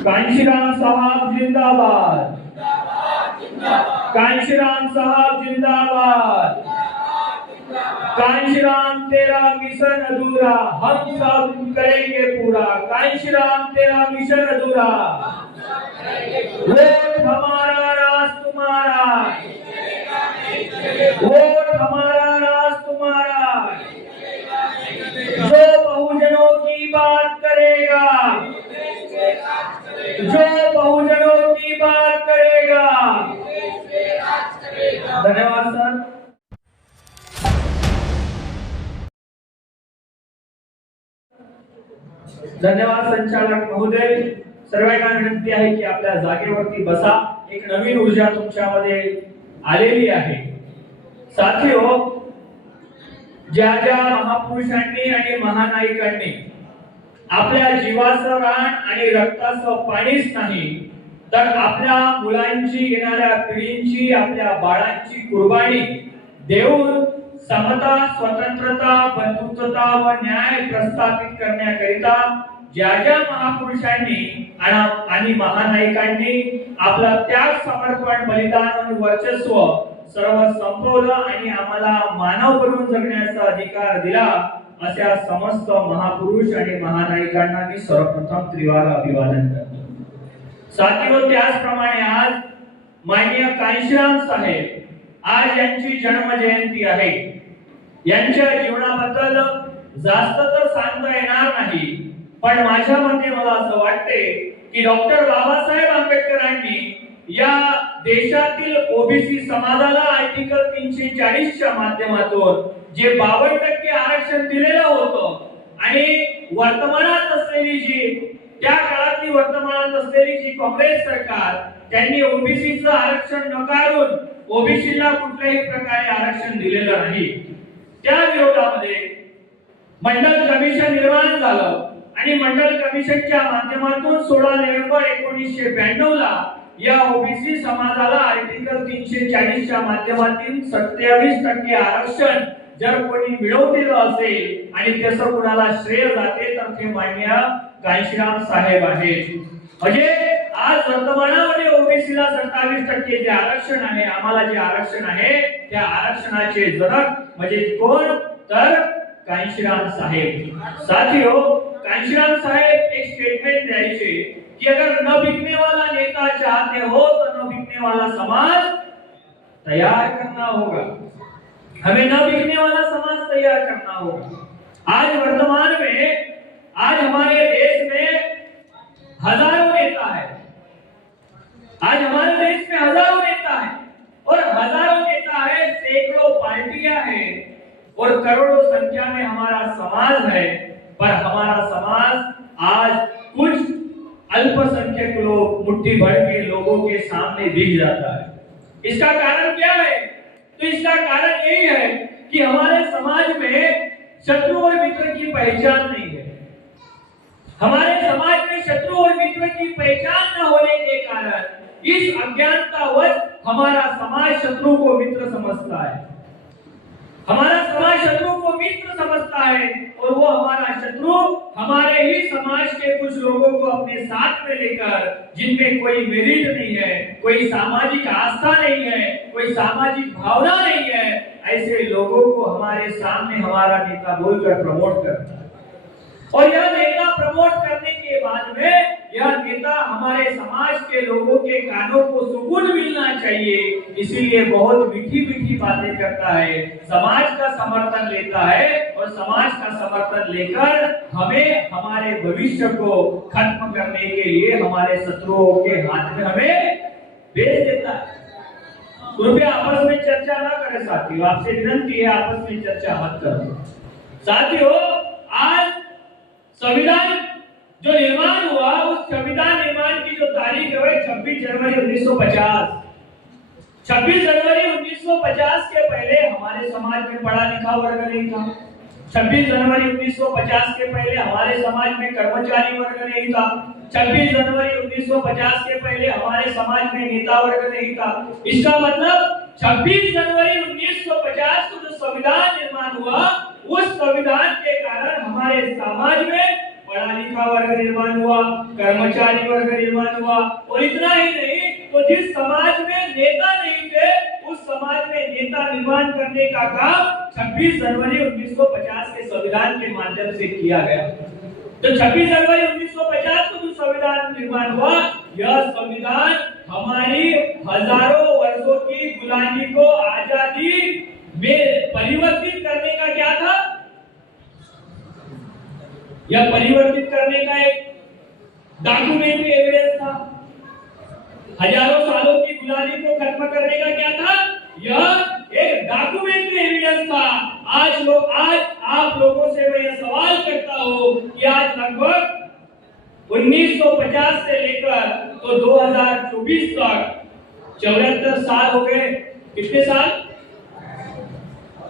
कांशीराम साहब जिंदाबाद, कांशीराम साहब जिंदाबाद। कांशीराम तेरा मिशन अधूरा हम सब करेंगे पूरा। कांशीराम तेरा मिशन अधूरा। वोट हमारा राज तुम्हारा, वोट हमारा राज तुम्हारा। जो बहुजनों की बात करेगा, जो बहुजनों की बात करेगा। धन्यवाद सर। धन्यवाद संचालक महोदय। सर्वांना विनंती आहे की आपल्या जागेवरती बसा। एक नवीन ऊर्जा तुमच्यामध्ये आलेली आहे। साथियो, ज्या ज्या महापुरुषांनी आणि महानायकांनी आपल्या जीवाचं रान आणि रक्ताचं पाणीच नाही तर आपल्या मुलांची, येणाऱ्या पिढींची, आपल्या बाळांची कुर्बानी देऊन समता, स्वतंत्रता, बंधुत्वता व न्याय प्रस्थापित करण्याकरिता ज्या ज्या महापुरुषांनी आणि महानायकांनी आपला त्याग, समर्पण, बलिदान आणि वर्चस्व सर्व संपवलं आणि आम्हाला मानव बनून जगण्याचा अधिकार दिला, अशा समस्त महापुरुष आणि महानायकांना मी सर्वप्रथम त्रिवार अभिवादन करतो। साथियो, त्याचप्रमाणे आज माननीय कांशीराम साहेब, आज यांची जन्म जयंती आहे। यांच्या जीवनाबद्दल जास्त तर सांगता येणार नाही, पण माझ्या मते मला असं वाटते की डॉक्टर बाबासाहेब आंबेडकरांनी या देशातील ओबीसी समाजाला आर्टिकल 340 च्या माध्यमातून जे 52% आरक्षण दिलेलं होतं आणि वर्तमानात असलेली जी, त्या काळातली वर्तमानात असलेली जी काँग्रेस सरकार, त्यांनी ओबीसीचं आरक्षण नकारून ओबीसीला कुठल्याही प्रकारे आरक्षण दिलेलं नाही। त्या विरोधामध्ये मंडल कमिशन निर्माण झालं आणि मंडल कमिशनच्या माध्यमातून 16 नोव्हेंबर 1992 ला या ओबीसी समाजाला आर्टिकल 340 च्या माध्यमातून 27% आरक्षण जर कोणी मिळवलेलं असेल आणि त्याचं कुणाला श्रेय जाते तर ते माननीय कांशीराम साहेब आहेत। म्हणजे आज वर्तमानामध्ये ओबीसीला 27% जे आरक्षण आहे, आम्हाला जे आरक्षण आहे, त्या आरक्षणाचे जनक म्हणजे कोण तर कांशीराम साहेब। साथियों, कांशीराम साहेब एक स्टेटमेंट द्यायचे कि अगर न बिकने वाला नेता चाहते हो तो न बिकने वाला समाज तैयार करना होगा। हमें न बिकने वाला समाज तैयार करना होगा। आज वर्तमान में, आज हमारे देश में हजारों नेता है, आज हमारे देश में हजारों नेता है और हजारों नेता है, सैकड़ों पार्टियां हैं और करोड़ों संख्या में हमारा समाज है, पर हमारा समाज आज कुछ अल्पसंख्यक लोग, मुट्ठी भर के लोगों के सामने दिख जाता है। इसका कारण क्या है? तो इसका कारण यही है कि हमारे समाज में शत्रु और मित्र की पहचान नहीं है। हमारे समाज में शत्रु और मित्र की पहचान न होने के कारण इस अज्ञानतावश हमारा समाज शत्रु को मित्र समझता है। हमारा समाज शत्रु को मित्र समझता है और वो हमारा शत्रु हमारे ही समाज के कुछ लोगों को अपने साथ में लेकर, जिनमें कोई मेरिट नहीं है, कोई सामाजिक आस्था नहीं है, कोई सामाजिक भावना नहीं है, ऐसे लोगों को हमारे सामने हमारा नेता बोलकर प्रमोट करता है। और यह नेता प्रमोट करने के बाद में यह नेता हमारे समाज के लोगों के कानों को सुकून मिलना चाहिए, इसीलिए बहुत मीठी मीठी बातें करता है, समाज का समर्थन लेता है और समाज का समर्थन लेकर हमें हमारे भविष्य को खत्म करने के लिए हमारे शत्रुओं के हाथ में हमें भेज देता है। कृपया आपस में चर्चा ना करें साथियों, आपसे विनती है आपस में चर्चा मत करो। साथियों, आज संविधान जो निर्माण हुआ, उस संविधान निर्माण की जो तारीख है 26 जनवरी 1950। 26 जनवरी 1950 के पहले हमारे समाज में पढ़ा लिखा वर्ग नहीं था। 26 जनवरी 1950 के पहले हमारे समाज में कर्मचारी वर्ग नहीं था। 26 जनवरी 1950 के पहले हमारे समाज में नेता वर्ग नहीं था। इसका मतलब 26 जनवरी 1950 को जो संविधान निर्माण हुआ, उस संविधान के कारण हमारे समाज में पढ़ा लिखा वर्ग निर्माण हुआ, कर्मचारी वर्ग निर्माण हुआ, और इतना ही नहीं तो जिस समाज में नेता नहीं थे उस समाज में नेता निर्माण करने का काम 26 जनवरी 1950 के संविधान के माध्यम से किया गया। तो 26 जनवरी 1950 को जो संविधान निर्माण हुआ, यह संविधान हमारी हजारों वर्षों की गुलामी को आजादी में परिवर्तित करने का क्या था? यह परिवर्तित करने का एक डॉक्यूमेंट्री एविडेंस था। हजारों सालों की गुलामी को खत्म करने का क्या था? यह एक डॉक्यूमेंट्री एविडेंस था। आज आप लोगों से मैं यह सवाल करता हूं कि आज लगभग 1950 से लेकर तो 2024 तक 74 साल हो गए। कितने साल?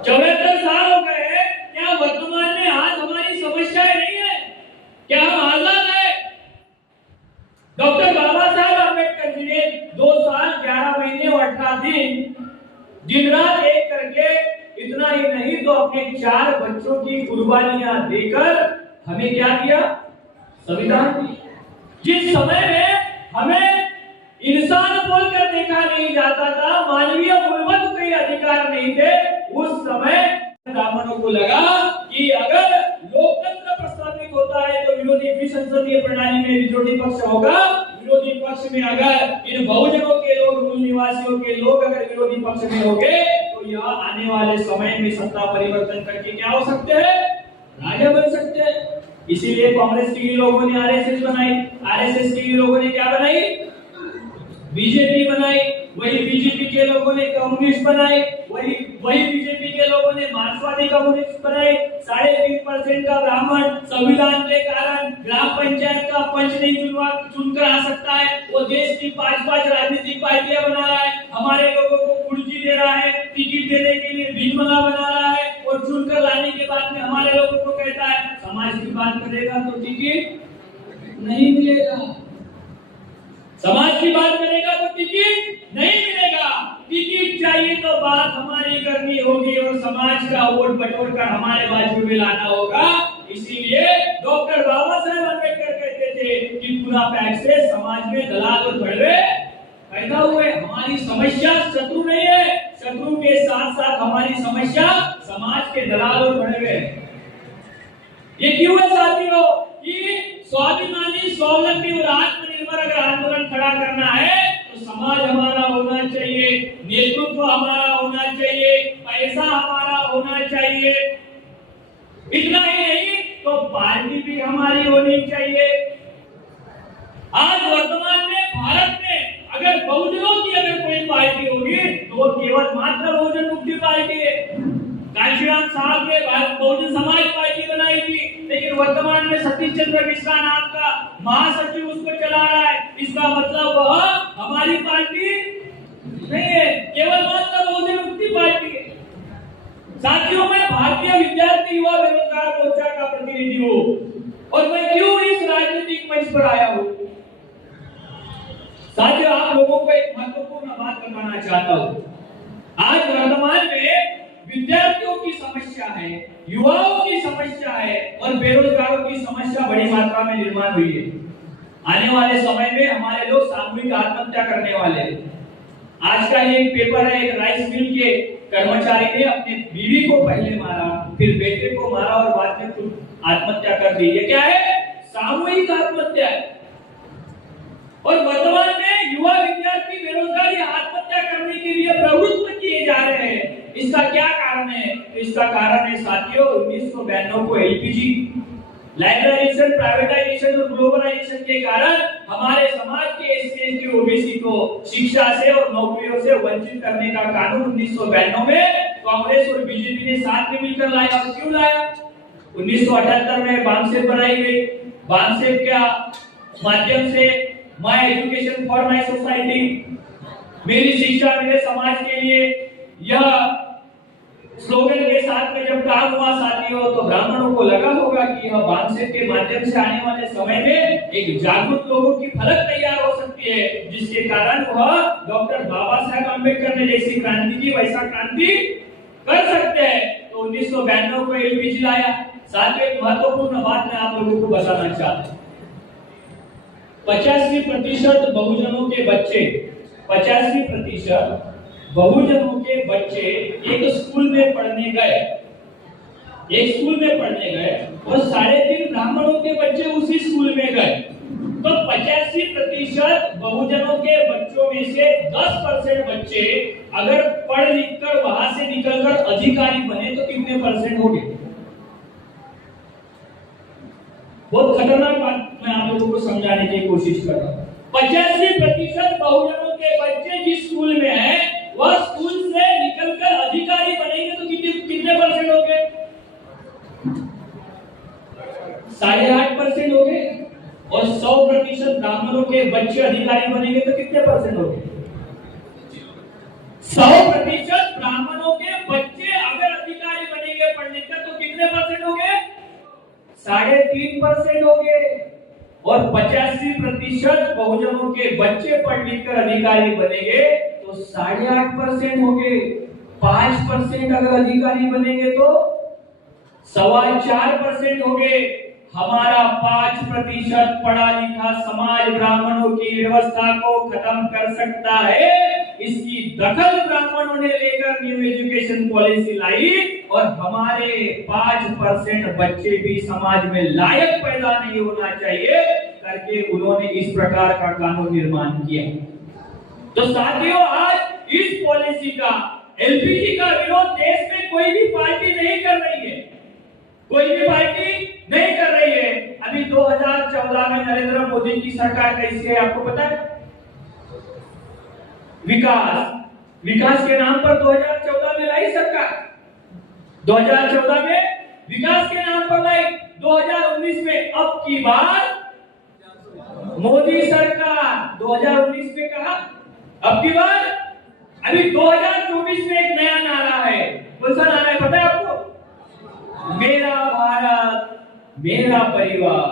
74 साल हो गए। क्या वर्तमान में आज हमारी समस्याएं नहीं है? क्या हम आजाद है? डॉक्टर बाबा साहब अम्बेडकर जी ने 2 साल 11 महीने और 18 दिन रात एक करके, इतना ही नहीं तो अपने 4 बच्चों की कुर्बानियां देकर हमें क्या दिया? संविधान दिया। जिस समय में हमें इंसान बोलकर देखा नहीं जाता था, मानवीय मूलभूत कोई अधिकार नहीं थे, उस समय ब्राह्मणों को लगा कि अगर लोकतंत्र प्रस्तावित होता है तो विरोधी संसदीय प्रणाली में विरोधी पक्ष होगा। विरोधी पक्ष में अगर इन बहुजनों के लोग, मूल निवासियों के लोग अगर विरोधी पक्ष में होंगे तो यह आने वाले समय में सत्ता परिवर्तन करके क्या हो सकते हैं? राजा बन सकते हैं। इसीलिए कांग्रेस के लोगों ने आरएसएस बनाई, आरएसएस के लोगों ने क्या बनाई? बीजेपी बनाई, वही बीजेपी के लोगों ने कम्युनिस्ट बनाए, वही बीजेपी के लोगों ने मार्क्सवादी कम्युनिस्ट बनाए। 3.5% का ब्राह्मण संविधान के कारण ग्राम पंचायत का पंच नहीं चुनकर आ सकता है, वो देश की 5-5 राजनीतिक पार्टियां बना रहा है, हमारे लोगों को कुर्सी दे रहा है, टिकट देने के लिए भीमला बना रहा है, और चुनकर लाने के बाद में हमारे लोगों को कहता है समाज की बात करेगा तो टिकट नहीं मिलेगा, समाज की बात करेगा तो टिकट नहीं मिलेगा। टिकट चाहिए तो बात हमारी करनी होगी और समाज का वोट बटोर कर हमारे बाजू में लाना होगा। इसीलिए डॉक्टर बाबा साहेब अम्बेडकर कहते थे कि पूरा पैक से समाज में दलाल और भड़वे पैदा हुए। हमारी समस्या शत्रु नहीं है, शत्रु के साथ साथ हमारी समस्या समाज के दलाल और भड़वे। ये क्यों है साथियों? कि स्वाभिमानी, स्वावलंबी और आत्मनिर्भर अगर आंदोलन खड़ा करना है तो समाज हमारा होना चाहिए, नेतृत्व हमारा होना चाहिए, पैसा हमारा होना चाहिए। इतना ही नहीं तो पार्टी भी हमारी होनी चाहिए। आज वर्तमान में भारत में अगर बहुजनों की अगर कोई पार्टी होगी तो वो केवल मात्र बहुजन मुक्ति पार्टी है। कांशीराम साहब ने बहुजन समाज पार्टी बनाई थी, लेकिन वर्तमान में सतीश चंद्र मिश्रा नाम का महासचिव उसको चला रहा है। इसका मतलब वह हमारी पार्टी नहीं है, केवल मात्र बहुजन मुक्ति पार्टी है। साथियों, मैं भारतीय विद्यार्थी युवा बेरोजगार मोर्चा का प्रतिनिधि हूँ और मैं क्यों इस राजनीतिक मंच पर आया हूँ? साथियों, आप लोगों को एक महत्वपूर्ण बात बताना चाहता हूँ। आज वर्तमान में विद्यार्थियों की समस्या है, युवाओं की समस्या है और बेरोजगारों की समस्या बड़ी मात्रा में निर्माण हुई है। आने वाले समय में हमारे लोग सामूहिक आत्महत्या करने वाले हैं। आज का ये एक पेपर है, एक राइस मिल के कर्मचारी ने अपनी बीवी को पहले मारा, फिर बेटे को मारा और बाद में खुद आत्महत्या कर दी। ये क्या है? सामूहिक आत्महत्या है। और वर्तमान में युवा विद्यार्थी बेरोजगारी आत्महत्या करने के लिए प्रवृत्त किए जा रहे हैं। इसका क्या कारण है? इसका कारण है साथियों 1992 को एलपीजी, लाइब्रेराइजेशन, प्राइवेटाइजेशन और ग्लोबलाइजेशन के कारण हमारे समाज के एससी, ओबीसी को शिक्षा से और नौकरियों से वंचित करने का कानून 1992 में कांग्रेस और बीजेपी ने साथ में मिलकर लाया। और क्यों लाया? 1978 में बांग्सेप बनाई गई। बांग्सेप के माध्यम से my education for my society, मेरी शिक्षा मेरे समाज के लिए, यह स्लोगन के साथ में जब काम हुआ साथियों, तो ब्राह्मणों को लगा होगा कि यह बांग्सेप के माध्यम से आने वाले समय में एक जागरूक लोगों की फलक तैयार हो सकती है, जिसके कारण वह डॉक्टर बाबा साहेब अम्बेडकर ने जैसी क्रांति की वैसा क्रांति कर सकते हैं। तो 1992 को एलपीजी लाया। साथ में एक महत्वपूर्ण बात मैं आप लोगों को बताना चाहता हूँ। 85% बहुजनों के बच्चे 85% बहुजनों के बच्चे एक स्कूल में पढ़ने गए और 3.5 ब्राह्मणों के बच्चे उसी स्कूल में गए। तो 85% बहुजनों के बच्चों में से 10% बच्चे अगर पढ़ लिख कर वहां से निकलकर अधिकारी बने तो कितने परसेंट हो गए? बहुत खतरनाक बात मैं आप लोगों को समझाने की कोशिश कर रहा हूँ। 85% बहुजनों के बच्चे जिस स्कूल में हैं, वह स्कूल से निकलकर अधिकारी बनेंगे तो कितने परसेंट हो गए? 8.5% हो गए। और 100% ब्राह्मणों के बच्चे अधिकारी बनेंगे तो कितने परसेंट हो गए? 100% ब्राह्मणों के बच्चे अगर अधिकारी बनेंगे पढ़ने का तो कितने परसेंट हो गए? 3.5% हो गए। और 85% बहुजनों के बच्चे पढ़ लिख कर अधिकारी बनेंगे तो 8.5% हो गए। 5% अगर अधिकारी बनेंगे तो 4.25% हो गए। हमारा 5% पढ़ा लिखा समाज ब्राह्मणों की व्यवस्था को खत्म कर सकता है। इसकी दखल ब्राह्मणों ने लेकर न्यू एजुकेशन पॉलिसी लाई और हमारे 5% बच्चे भी समाज में लायक पैदा नहीं होना चाहिए करके उन्होंने इस प्रकार का कानून निर्माण किया। तो साथियों, आज इस पॉलिसी का, एलपीजी का विरोध देश में कोई भी पार्टी नहीं कर रही है। अभी 2014 में नरेंद्र मोदी की सरकार कैसी है आपको पता है? विकास के नाम पर 2014 में लाई सरकार। 2014 में विकास के नाम पर लाई। 2019 में अब की बार मोदी सरकार 2019 में कहा अब की बार। अभी 2024 में एक नया नारा है। कौन सा नारा है पता है आपको? मेरा भारत मेरा परिवार।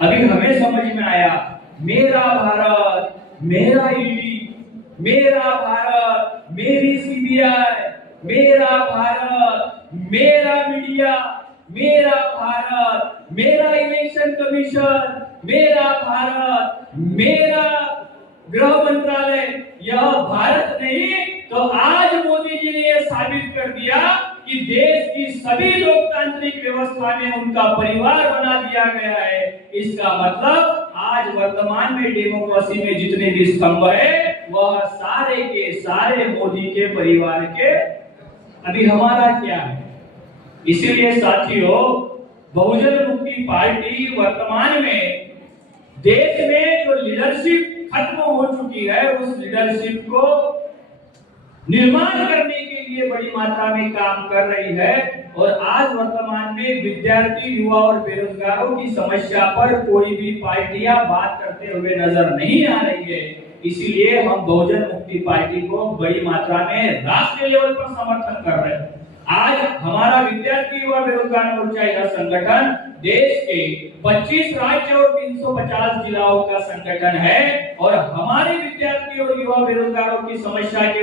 अभी हमें समझ में आया, मेरा भारत मेरा ईडी, मेरा भारत मेरी सीबीआई, मेरा भारत मेरा मीडिया, मेरा भारत मेरा इलेक्शन कमीशन, मेरा भारत मेरा गृह मंत्रालय। यह भारत नहीं तो आज मोदी जी ने यह साबित कर दिया कि देश की सभी लोकतांत्रिक व्यवस्था में उनका परिवार बना दिया गया है। इसका मतलब आज वर्तमान में डेमोक्रेसी में जितने भी स्तंभ है वह सारे के सारे मोदी के परिवार के। अभी हमारा क्या है? इसीलिए साथियों, बहुजन मुक्ति पार्टी वर्तमान में देश में जो लीडरशिप खत्म हो चुकी है उस लीडरशिप को निर्माण करने के लिए बड़ी मात्रा में काम कर रही है। और आज वर्तमान में विद्यार्थी, युवा और बेरोजगारों की समस्या पर कोई भी पार्टियां बात करते हुए नजर नहीं आ रही है। इसीलिए हम बहुजन मुक्ति पार्टी को बड़ी मात्रा में राष्ट्रीय लेवल पर समर्थन कर रहे हैं। आज हमारा विद्यार्थी, युवा, बेरोजगार मोर्चा यह संगठन देश के 25 राज्य और 350 जिलाओं का संगठन है और हमारे विद्यार्थी और युवा बेरोजगारों की समस्या के